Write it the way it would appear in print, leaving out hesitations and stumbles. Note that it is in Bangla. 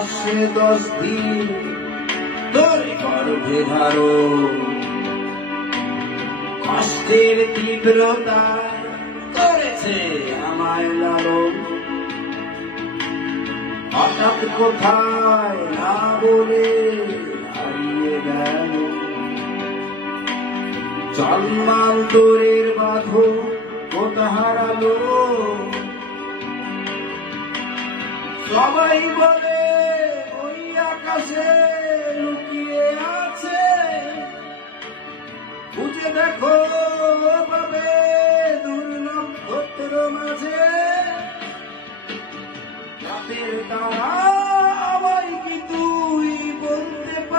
মাসে 10 দিন তোর গর্ভে ধারণ, কষ্টের তীব্রতায় করেছে আমায় লালন। হঠাৎ কোথায় না বলে হারিয়ে গেল, জন্মান্তরের বাঁধন কোথা হারালো। সবাই বলে